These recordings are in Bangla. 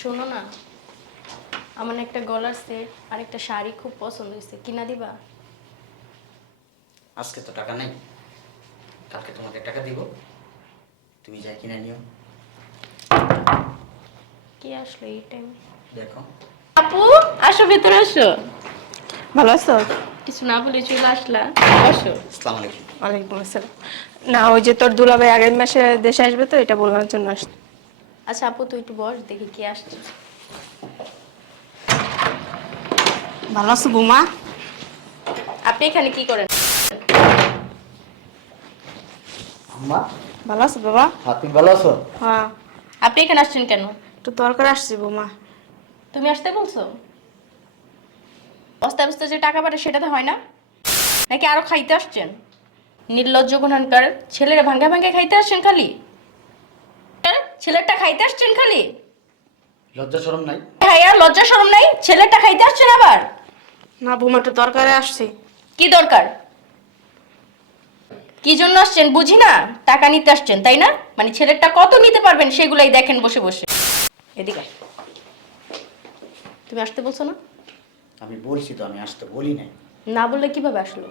শোনো না আমার একটা গলার সেট আর একটা শাড়ি খুব পছন্দ হয়েছে। কিনা দিবা? আজকে তো টাকা নেই। কালকে তোমাকে টাকা দিব। তুমি যা কিনে নিও। কি আসলো এই টাইমে দেখো। আপু আসো ভেতরে আসো। ভালো আছো? কিছু না বলে চলে আসলা। আসো। আসসালামু আলাইকুম। ওয়ালাইকুম আসসালাম। না ওই যে তোর দুলাভাই আগামী মাসে দেশে আসবে তো এটা বলার জন্য আসছি। আচ্ছা আপু তুই একটু বস দেখি কে আসছে। ভালো আছো বৌমা? আপনি এখানে কি করেন? আম্মা? ভালো আছো বাবা? হ্যাঁ তুমি ভালো আছো? হ্যাঁ। আপনি এখানে আসছেন কেন? একটু দরকার আসছি বৌমা। তুমি আসতে বলছো? বস্তা বস্তা যে টাকা পাঠে সেটাতে হয় না। নাকি আরও খাইতে আসছেন? নির্লজ্জ গুণানকার ছেলেরা ভাঙ্গা ভাঙ্গা খাইতে আসছেন খালি? ছেলেরটা খাইতে আসছেন খালি? লজ্জা শরম নাই। হ্যাঁ আর লজ্জা শরম নাই? ছেলেরটা খাইতে আসছেন আবার? না বৌমা একটু দরকারে আসছি। কি দরকার? কি জন্য আসছেন বুঝি না? টাকা নিতে আসছেন তাই না? মানে ছেলেরটা কত নিতে পারবেন সেগুলাই দেখেন বসে বসে। এদিকে আয়। তুমি আসতে বলছো না? আমি বলছি তো আমি আসতে বলি নাই। না বললে কীভাবে আসলো?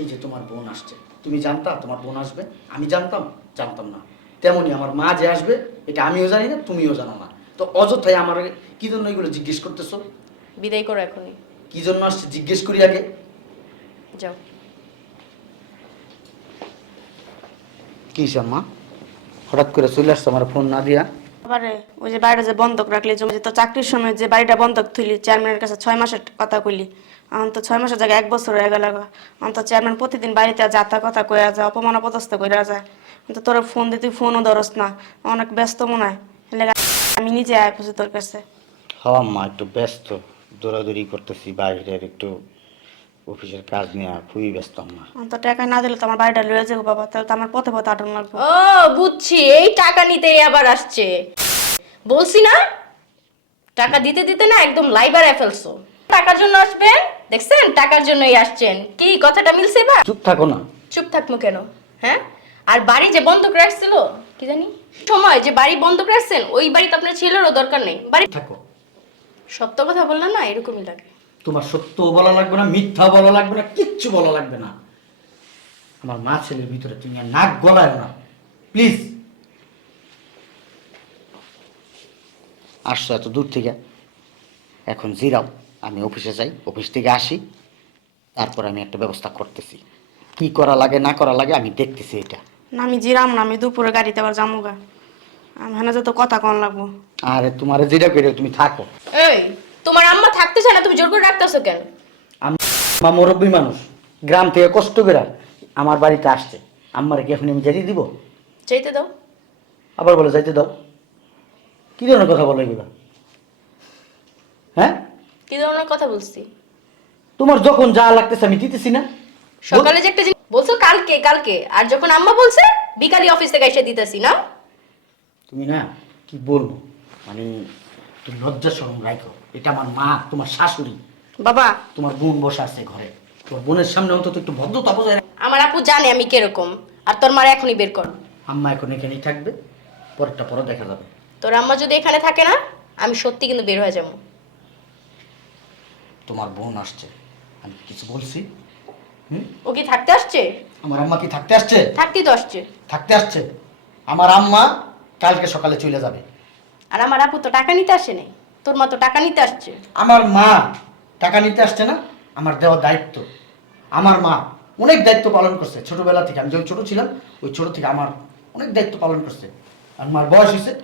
এই যে তোমার বোন আসছে। তুমি জানতা? তোমার বোন আসবে? আমি জানতাম? জানতাম না। তেমনি আমার মা যে আসবে এটা আমিও জানি না তুমিও জানো না। তো অযথায় আমার কি জন্য এগুলো জিজ্ঞেস করতেছো? বিদায় করো এখনই। কি জন্য আসছে জিজ্ঞেস করি আগে। যাও। কি মা হঠাৎ করে চলে আসছো আমার ফোন না দিয়া? আবারে ওই যে বাড়িটা যে বন্ধক রাখলি জমি তো চাকরির সময় যে বাড়িটা বন্ধক থইলি চেয়ারম্যানের কাছে ছয় মাসের কথা কইলি। এখন তো ছয় মাসের জায়গায় এক বছর হয়ে গেল এখন তো চেয়ারম্যান প্রতিদিন বাড়িতে যাতা কথা কইয়া যায় অপমান অপদস্থ কইরা যায়। কিন্তু তোর ফোন দিয়ে তুই ফোনও ধরস না অনেক ব্যস্ত মনে হয়। আমি নিজে আয় পড়ছি তোর কাছে। হ্যাঁ মা একটু ব্যস্ত। দৌড়াদৌড়ি করতেছি বাইরের একটু অফিসের কাজ নিয়ে খুবই ব্যস্ত আমার অন্ত তো টাকা না দিলে তো আমার বাড়িটা লয়ে যাব বাবা তাহলে তো আমার পথে পথে আটন লাগবে। ও বুঝছি এই টাকা নিতেই আবার আসছে। বলছি না টাকা দিতে দিতে না একদম লাইবারে ফেলছো। টাকার জন্য আসবেন? দেখছেন? টাকার জন্যই আসছেন। কি কথাটা মিলছে এবার? চুপ থাকো না। চুপ থাকব কেন? হ্যাঁ? আর বাড়ি যে বন্ধক রাখছিল কি জানি? সময় যে বাড়ি বন্ধক রাখছেন ওই বাড়িতে আপনার ছেলেরও দরকার নেই। বাড়ি থাকো। সত্য কথা বললাম না এরকমই লাগে। তোমার সত্য বলা লাগবে না মিথ্যা বলা লাগবে না কিচ্ছু বলা লাগবে না। আমার মা ছেলের ভিতরে তুমি আর নাক গলায় না। প্লিজ। আসছো এত দূর থেকে। এখন জিরাও। আমি অফিসে যাই অফিস থেকে আসি তারপর আমি একটা ব্যবস্থা করতেছি। কি করা লাগে না করা লাগে আমি দেখতেছি এটা। না আমি জিরাম না আমি দুপুরে গাড়িতে আবার যাব গা আমি হেনে যত কথা কন লাগবো। আরে তোমার যেটা করে তুমি থাকো। এই তোমার আম্মা থাকতে চায় না তুমি জোর করে রাখতেছো কেন? আমি আমার মুরব্বী মানুষ গ্রাম থেকে কষ্ট করে আমার বাড়িতে আসছে। আমার কি এখন আমি যেতে দিব? চাইতে দাও। আবার বলে যাইতে দাও। কি ধরনের কথা বলো এগুলো? হ্যাঁ? কি ধরনের কথা বলছি? তোমার যখন যা লাগতেছে আমি দিতেছি না। সকালে যে একটা জিনিস বলছো কালকে কালকে। আর যখন আম্মা বলছে বিকালে অফিস থেকে এসে দিতেছি না? তুমি না কি বলব? মানে তুমি লজ্জা শরম রাখো এটা আমার মা তোমার শাশুড়ি। বাবা। তোমার বোন বসে আছে ঘরে। তোমার বোনের সামনে অন্তত একটু ভদ্রতা বজায় রাখো। আমার আপু জানে আমি কীরকম। আর তোর মারা এখনই বের কর। আম্মা এখন এখানেই থাকবে। পরেরটা পরে দেখা যাবে। তোর আম্মা যদি এখানে থাকে না আমি সত্যি কিন্তু বের হয়ে যাব। তোমার বোন আসছে। আমি কিছু বলছি? হুম? ও কি থাকতে আসছে? আমার আম্মা কি থাকতে আসছে? থাকতেই তো আসছে। থাকতে আসছে। আমার আম্মা কালকে সকালে চলে যাবে। আর আমার আপু তো টাকা নিতে আসে নাই। তোর মা তো টাকা নিতে আসছে। আমার মা টাকা নিতে আসছে না আমার দেওয়া দায়িত্ব। আমার মা অনেক দায়িত্ব পালন করছে। ছোটবেলা থেকে আমি যখন ছোট ছিলাম ওই ছোট থেকে আমার অনেক দায়িত্ব পালন করছে। আর মার বয়স হয়েছে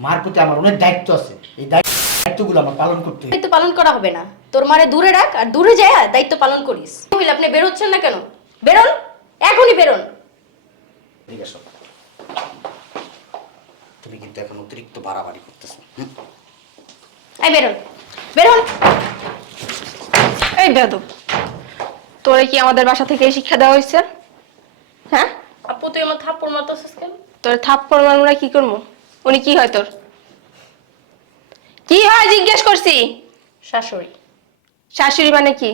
মার প্রতি আমার অনেক দায়িত্ব আছে। এই দায়িত্ব- দায়িত্বগুলো আমার পালন করতে হবে। দায়িত্ব পালন করা হবে না। তোর মারে দূরে রাখ আর দূরে যায় দায়িত্ব পালন করিস। মহিলা আপনি বেরোচ্ছেন না কেন? বেরোন এখনই বেরোন। এদিকে এসো। তুমি কিন্তু এখন অতিরিক্ত বাড়াবাড়ি করতেছো এই বেরোন বেরোন। এই বেদব তোরে কি আমাদের বাসা থেকে শিক্ষা দেওয়া হয়েছে? হ্যাঁ? আপু তুই আমার থাপ্পড় মারতেছিস কেন? তোর থাপ্পড় আমরা কি করব? উনি কি হয় তোর? কি হয় জিজ্ঞেস করছি? শাশুড়ি। শাশুড়ি মানে কি?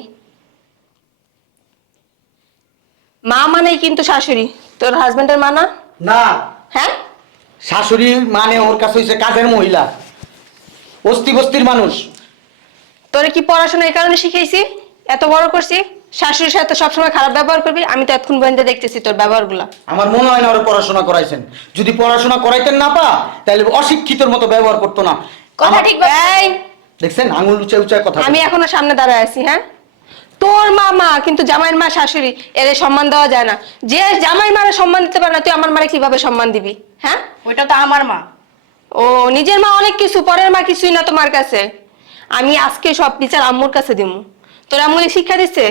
মা মানেই কিন্তু শাশুড়ি। তোর হাজবেন্ডের মা না? না। হ্যাঁ? শাশুড়ি মানে ওর কাছে হয়েছে কাজের মহিলা। অস্থি বস্তির মানুষ। তোরে কি পড়াশোনা এই কারণে শিখেছি এত বড় করছি? শাশুড়ির সাথে সবসময় খারাপ ব্যবহার করবি? আমি তো এতক্ষণ পর্যন্ত দেখতেছি তোর ব্যবহারগুলো। আমার মনে হয় না ওরা পড়াশোনা করাইছেন। যদি পড়াশোনা করাইতেন না পা তাহলে অশিক্ষিতর মতো ব্যবহার করতো না। কথা ঠিক বলছিস। এই দেখছেন? আঙুল উঁচা উঁচা কথা আমি। এখনও সামনে দাঁড়ায় আছি হ্যাঁ? তোর মা মা কিন্তু জামাইয়ের মা শাশুড়ি এর সম্মান দেওয়া যায় না। যে জামাইয়ের মারে সম্মান দিতে পারে না তুই আমার মারে কীভাবে সম্মান দিবি হ্যাঁ? ওইটা তো আমার মা। ও নিজের মা অনেক কিছু পরের মা কিছুই না তোমার কাছে। আমি আজকে সব বিচার আম্মুর কাছে দিমু। তোর আম্মু শিক্ষা দিচ্ছে?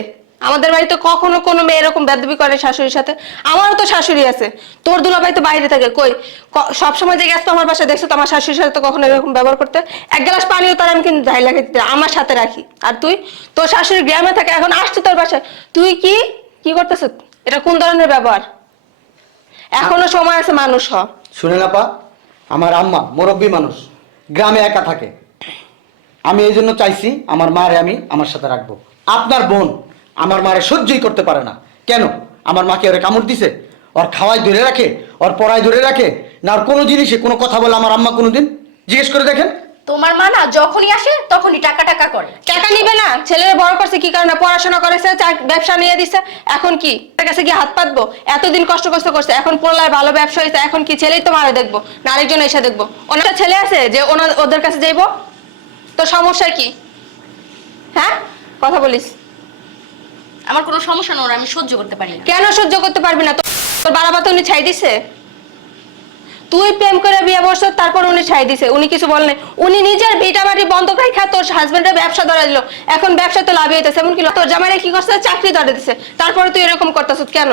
আমাদের বাড়িতে কখনো কোনো মেয়ে এরকম বেদবি করে শাশুড়ির সাথে? আমারও তো শাশুড়ি আছে। তোর দুলাভাই তো বাইরে থাকে, কই? সবসময় যে গেছো আমার বাসায়, দেখছ তো আমার শাশুড়ির সাথে তো কখনো এরকম ব্যবহার করতে? এক গ্লাস পানিও তার আমি কিন্তু ঢাই লাগে আমার সাথে রাখি। আর তুই? তোর শাশুড়ি গ্রামে থাকে, এখন আসছে তোর বাসায়। তুই কি? কি করতেছ এটা কোন ধরনের ব্যবহার? এখনও সময় আছে মানুষ হ। শুনে না পা, আমার আম্মা মুরব্বী মানুষ, গ্রামে একা থাকে। আমি এই জন্য চাইছি আমার মারে আমি আমার সাথে রাখব। আপনার বোন আমার মারে সহ্যই করতে পারে না। কেন? আমার মাকে ওরে কামড় দিছে। ওর খাওয়াই ধরে রাখে ওর পড়াই ধরে রাখে না আর কোনো জিনিসে কোনো কথা বলে আমার আম্মা কোনো দিন জিজ্ঞেস করে দেখেন। তোমার মা না যখনই আসে তখনই টাকা টাকা করে। টাকা নিবে না। ছেলের বড় করছে কি কারণে? পড়াশোনা করেছে ব্যবসা নিয়ে দিছে। এখন কি? তার কাছে কি হাত পাতবো। এতদিন কষ্ট কষ্ট করছে। এখন পোলার ভালো ব্যবসা হয়েছে এখন কি? ছেলেই তো মারে দেখব না আরেকজন এসে দেখব। ওনার ছেলে আছে যে ওনার ওদের কাছে যাইবো? তো সমস্যা কি? হ্যাঁ? কথা বলিস। আমার কোনো সমস্যা নয় আমি সহ্য করতে পারি না। কেন সহ্য করতে পারবি না? তোর বাড়াবা তো উনি ছাই দিছে। তুই প্রেম করে বিয়ে বসছ তারপর উনি ছাই দিছে। উনি কিছু বলেন উনি নিজের বিটা বাড়ি বন্ধ রাখা তোর হাজবেন্ডের ব্যবসা ধরা দিল। এখন ব্যবসা তো লাভই হইতেছে। এমনকি তোর জামাইরা কি করছে? চাকরি ধরে দিছে। তারপরে তুই এরকম করতেছ কেন?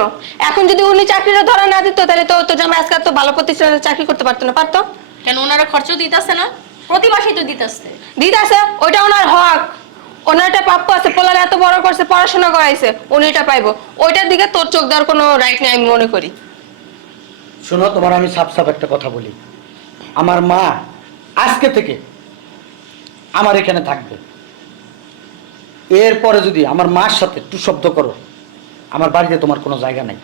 এখন যদি উনি চাকরিটা ধরা না দিত তাহলে তো তোর জামাই আজকে তো ভালো প্রতিষ্ঠানে চাকরি করতে পারতো না। পারতো? কেন ওনারা খরচ দিতেছে না? প্রতি মাসেই তো দিতেছে। দিদি আছে ওইটা ওনার হক। ওনার একটা প্রাপ্য আছে এত বড় করছে, পড়াশোনা করাইছে উনি এটা পাইবো। ওইটার দিকে তোর চোখ দেওয়ার কোনো রাইট নেই, আমি মনে করি। শোনো, তোমার আমি সাপ সাপ একটা কথা বলি। আমার মা আজকে থেকে আমার এখানে থাকবে। এরপরে যদি আমার মার সাথে একটু শব্দ করো, আমার বাড়িতে তোমার কোনো জায়গা নেই।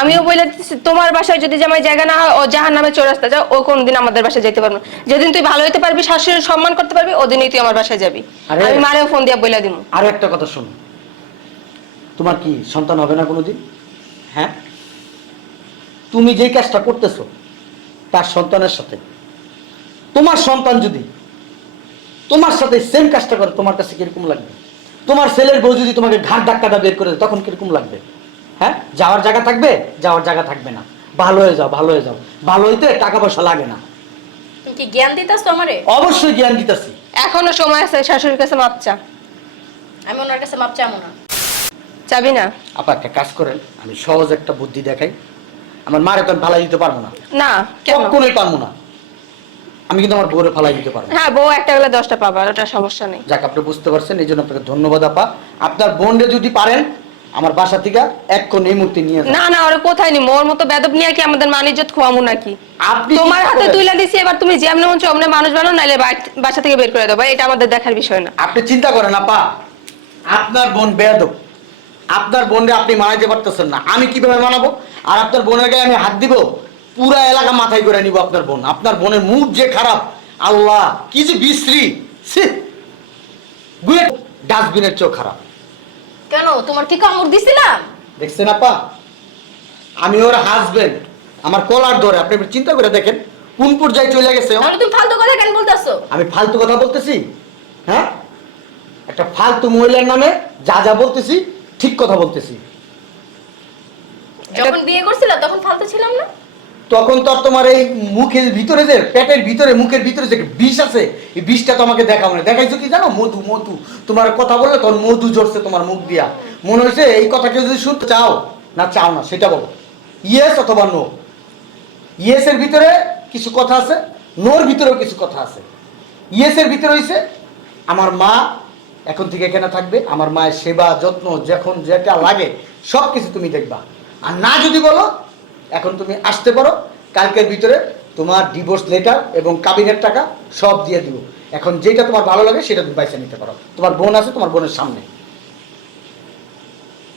আমিও বলে তোমার বাসায় যদি জামাই জায়গা না হয় ও জাহার নামে চৌরাস্তা যাও ও কোনদিন আমাদের বাসায় যেতে পারবে যেদিন তুই ভালো হইতে পারবি শাশুড়ির সম্মান করতে পারবি ওদিনই তুই আমার বাসায় যাবি। আমি মারেও ফোন দিয়ে বলে দিব আরও একটা কথা শোনো। তোমার কি সন্তান হবে না কোনোদিন? হ্যাঁ? তুমি যেই কাজটা করতেছো তার সন্তানের সাথে। তোমার সন্তান যদি তোমার সাথে সেম কাজটা করে তোমার কাছে কীরকম লাগবে? তোমার ছেলের বউ যদি তোমাকে ঘাট ধাক্কাটা বের করে তখন কীরকম লাগবে? হ্যাঁ? যাওয়ার জায়গা থাকবে যাওয়ার জায়গা থাকবে না। ভালো হয়ে যাও ভালো হয়ে যাও। ভালো হইতে টাকা পয়সা লাগে না। তুমি কি জ্ঞান দিতেছো আমারে? অবশ্যই জ্ঞান দিতেছি। এখনও সময় আছে শাশুড়ির কাছে মাপ চা। আমি ওনার কাছে মাপ চাবো না। চাবি না? আপা একটা কাজ করেন আমি সহজ একটা বুদ্ধি দেখাই। আমার মারে তো আমি ফালাই দিতে পারব না। না কেন? কখনোই পারব না। আমি কিন্তু আমার বউরে ফালাই দিতে পারব না। হ্যাঁ বউ একটা গেলে দশটা পাবা ওটা সমস্যা নেই। যাক আপনি বুঝতে পারছেন এই জন্য আপনাকে ধন্যবাদ আপা। আপনার বোনরে যদি পারেন আমার বাসা থেকে এক কোণ এই মূর্তি নিয়ে। না না ওরে কোথায় নি মোর মতো বেদব নিয়ে কি আমাদের মানিজ্জত খোয়ামু নাকি? আপনি তোমার হাতে করেন? তুইলা দিছি এবার তুমি যেমন মন অমনে মানুষ বানো নাইলে বাসা থেকে বের করে দেবো এটা আমাদের দেখার বিষয় না। আপনি চিন্তা করেন আপা। আপনার বোন বেয়াদব আপনার বোনরে আপনি মানাইতে পারতেছেন না। আমি কীভাবে মানাবো? আর আপনার বোনের গায়ে আমি হাত দিব? পুরা এলাকা মাথায় করে নিব আপনার বোন। আপনার বোনের মুখ যে খারাপ আল্লাহ কি যে বিশ্রী। ছি! গুয়ে ডাস্টবিনের চোখ খারাপ। কেন? তোমার কি কামড় দিছিলাম? দেখছেন আপা? আমি ওর হাজবেন্ড আমার কলার ধরে আপনি একটু চিন্তা করে দেখেন কোন পর্যায়ে চলে গেছে? তাহলে তুমি ফালতু কথা কেন বলতেছো? আমি ফালতু কথা বলতেছি হ্যাঁ? একটা ফালতু মহিলার নামে যা যা বলতেছি ঠিক কথা বলতেছি। যখন বিয়ে করছিলা তখন ফালতু ছিলাম না? তখন তো আর তোমার এই মুখের ভিতরে যে, পেটের ভিতরে, মুখের ভিতরে যে বিষ আছে, এই বিষটা তো আমাকে দেখাও না দেখাইছো কি জানো? মধু মধু। তোমার কথা বললে তখন মধু ঝরছে তোমার মুখ দিয়া। মনে হয়েছে এই কথাকে যদি শুনতে চাও, না চাও না, সেটা বলো। ইয়েস অথবা নো ইয়েসের ভিতরে কিছু কথা আছে নোর ভিতরেও কিছু কথা আছে। ইয়েসের ভিতরে হইছে, আমার মা এখন থেকে এখানে থাকবে। আমার মায়ের সেবা, যত্ন, যখন যেটা লাগে সব কিছু তুমি দেখবা। আর না যদি বলো এখন তুমি আসতে পারো কালকের ভিতরে তোমার ডিভোর্স লেটার এবং কাবিনের টাকা সব দিয়ে দিব। এখন যেটা তোমার ভালো লাগে সেটা তুমি পয়সা নিতে পারো। তোমার বোন আছে তোমার বোনের সামনে।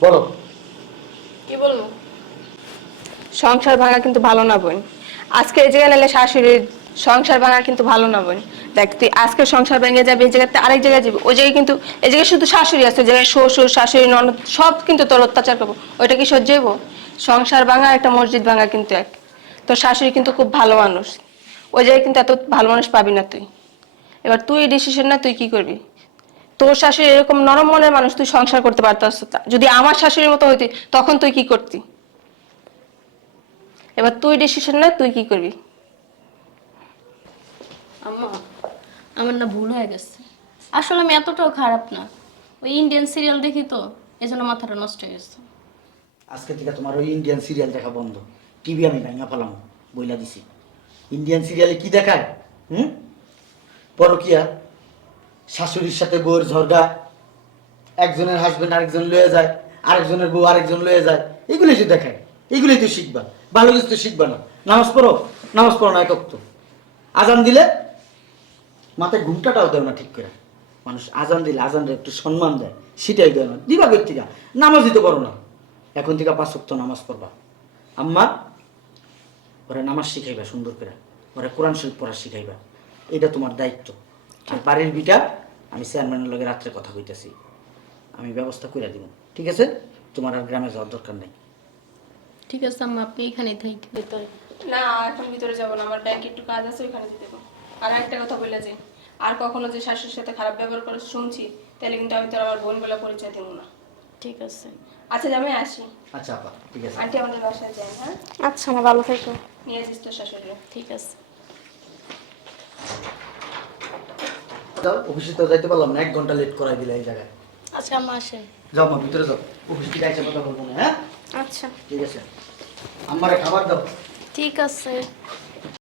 বলো। কি বলব সংসার ভাঙা কিন্তু ভালো না বোন। আজকে এই জায়গায় নাহলে শাশুড়ির সংসার ভাঙা কিন্তু ভালো না বোন। দেখ তুই আজকে সংসার ভেঙে যাবে এই জায়গাতে আরেক জায়গায় যাবি ওই জায়গায় কিন্তু এই জায়গায় শুধু শাশুড়ি আছে ওই জায়গায় শ্বশুর শাশুড়ি ননদ সব কিন্তু তোর অত্যাচার করব। ওইটা কি সহ্য হইবো? সংসার ভাঙা, একটা মসজিদ ভাঙা কিন্তু এক। তোর শাশুড়ি কিন্তু খুব ভালো মানুষ। ওই জায়গায় কিন্তু এত ভালো মানুষ পাবি না তুই। এবার তুই ডিসিশন না তুই কি করবি? তোর শাশুড়ি এরকম নরম মনের মানুষ, তুই সংসার করতে পারতাস। যদি আমার শাশুড়ির মতো হইতি, তখন তুই কি করতি? এবার তুই ডিসিশন না, তুই কি করবি? আমার না ভুল হয়ে গেছে। আসলে আমি এতটাও খারাপ না। ওই ইন্ডিয়ান সিরিয়াল দেখি তো এজন্য মাথাটা নষ্ট হয়ে গেছে। আজকে থেকে তোমার ওই ইন্ডিয়ান সিরিয়াল দেখা বন্ধ। টিভি আমি ভাঙা ফেলাম, বইলা দিছি। ইন্ডিয়ান সিরিয়ালে কি দেখায়? হুম? পরকিয়া, শাশুড়ির সাথে বউয়ের ঝগড়া, একজনের হাজবেন্ড আরেকজন লয়ে যায়, আরেকজনের বউ আরেকজন লয়ে যায়, এগুলোই তো দেখায়, এগুলোই তো শিখবা। ভালো কিছু তো শিখবা না। নামাজ পড়ো নামাজ পড়ো না একক তো। আজান দিলে মাথায় ঘুমটাটাও দেয় না ঠিক করে। মানুষ আজান দিলে আজানটা একটু সম্মান দেয়, সেটাই দেয় না। দিবা থেকে নামাজ দিতে পারো না। এখন থেকে পাঁচ সপ্তাহ নামাজ পড়বা। আম্মা ওরা নামাজ শিখাইবা সুন্দর করে। ওরা কোরআন শরীফ পড়া শিখাইবা। এটা তোমার দায়িত্ব। আর বাড়ির বিটা আমি চেয়ারম্যানের লগে রাত্রে কথা কইতেছি। আমি ব্যবস্থা করে দিব। ঠিক আছে? তোমার আর গ্রামে যাওয়ার দরকার নেই। ঠিক আছে আম্মা আপনি এখানে থাকি ভিতরে। না এখন ভিতরে যাব না। আমার ব্যাংকে একটু কাজ আছে ওইখানে যেতে দেবো আর একটা কথা বলে যে আর কখনো যে শাশুড়ির সাথে খারাপ ব্যবহার করে শুনছি তাহলে কিন্তু আমি তোর আমার বোন বলে পরিচয় দেবো না। ঠিক আছে। আচ্ছা আমি আসি। আচ্ছা আপা ঠিক আছে। আন্টি আমাদের বাসায় যাই হ্যাঁ? আচ্ছা আমার ভালো থেকো। নিয়ে আসিস তোর শাশুড়ি। ঠিক আছে। অফিসে তো যাইতে পারলাম না এক ঘণ্টা লেট করাই দিলে এই জায়গায়। আচ্ছা আম্মা আসেন। যাও মা ভিতরে যাও। অফিস থেকে আইসা কথা বলব না হ্যাঁ? আচ্ছা। ঠিক আছে। আমারে খাবার দাও। ঠিক আছে।